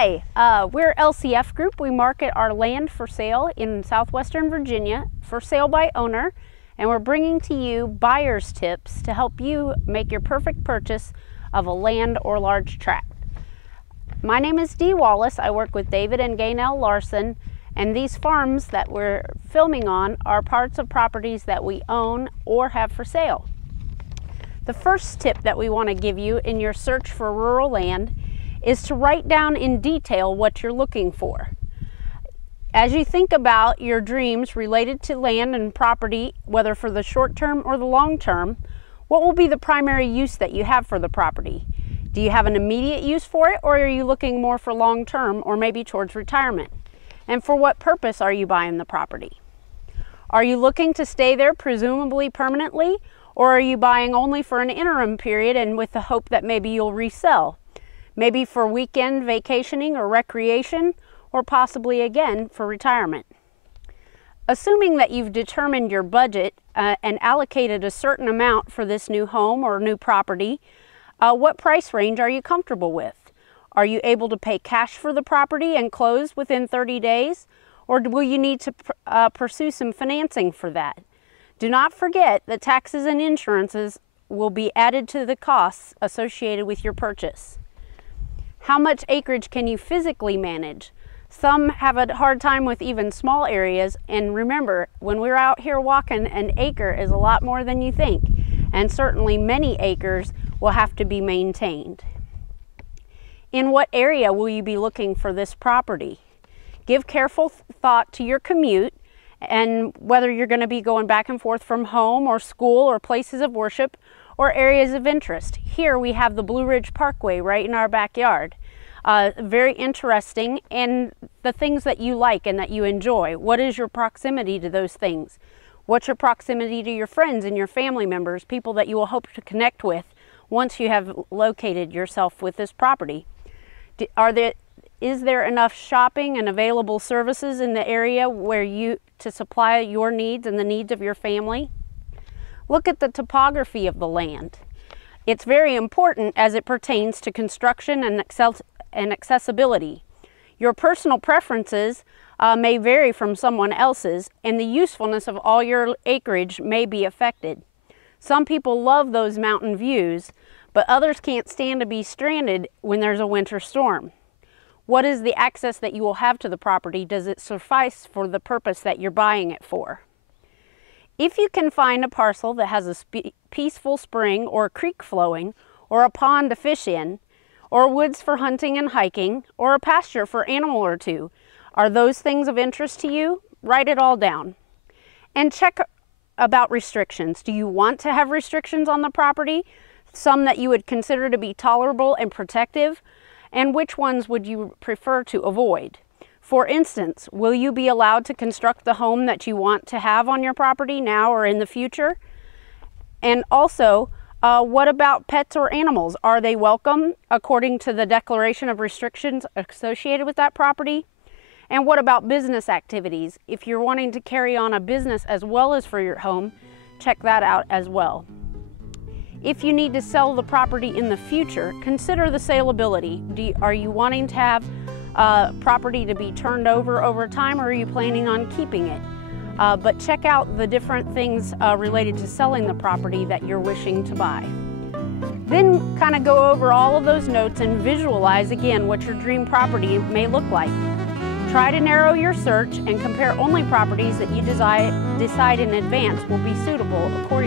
Hi, we're LCF Group. We market our land for sale in southwestern Virginia for sale by owner, and we're bringing to you buyer's tips to help you make your perfect purchase of a land or large tract. My name is Dee Wallace. I work with David and Gaynell Larson, and these farms that we're filming on are parts of properties that we own or have for sale. The first tip that we want to give you in your search for rural land is to write down in detail what you're looking for. As you think about your dreams related to land and property, whether for the short term or the long term, what will be the primary use that you have for the property? Do you have an immediate use for it, or are you looking more for long term or maybe towards retirement? And for what purpose are you buying the property? Are you looking to stay there presumably permanently, or are you buying only for an interim period and with the hope that maybe you'll resell? Maybe for weekend vacationing or recreation, or possibly again for retirement. Assuming that you've determined your budget and allocated a certain amount for this new home or new property, what price range are you comfortable with? Are you able to pay cash for the property and close within 30 days? Or will you need to pursue some financing for that? Do not forget that taxes and insurances will be added to the costs associated with your purchase. How much acreage can you physically manage? Some have a hard time with even small areas, and remember, when we're out here walking, an acre is a lot more than you think, and certainly many acres will have to be maintained. In what area will you be looking for this property? Give careful thought to your commute and whether you're going to be going back and forth from home or school or places of worship or areas of interest. Here we have the Blue Ridge Parkway right in our backyard. Very interesting, and the things that you like and that you enjoy. What is your proximity to those things? What's your proximity to your friends and your family members, people that you will hope to connect with once you have located yourself with this property? Is there enough shopping and available services in the area to supply your needs and the needs of your family? Look at the topography of the land. It's very important as it pertains to construction and accessibility. Your personal preferences may vary from someone else's, and the usefulness of all your acreage may be affected. Some people love those mountain views, but others can't stand to be stranded when there's a winter storm. What is the access that you will have to the property? Does it suffice for the purpose that you're buying it for? If you can find a parcel that has a peaceful spring or a creek flowing, or a pond to fish in, or woods for hunting and hiking, or a pasture for animal or two, are those things of interest to you? Write it all down. And check about restrictions. Do you want to have restrictions on the property? Some that you would consider to be tolerable and protective? And which ones would you prefer to avoid? For instance, will you be allowed to construct the home that you want to have on your property now or in the future? And also, what about pets or animals? Are they welcome according to the declaration of restrictions associated with that property? And what about business activities? If you're wanting to carry on a business as well as for your home, check that out as well. If you need to sell the property in the future, consider the saleability. Are you wanting to have property to be turned over time, or are you planning on keeping it? But check out the different things related to selling the property that you're wishing to buy. Then kind of go over all of those notes and visualize again what your dream property may look like. Try to narrow your search and compare only properties that you decide in advance will be suitable according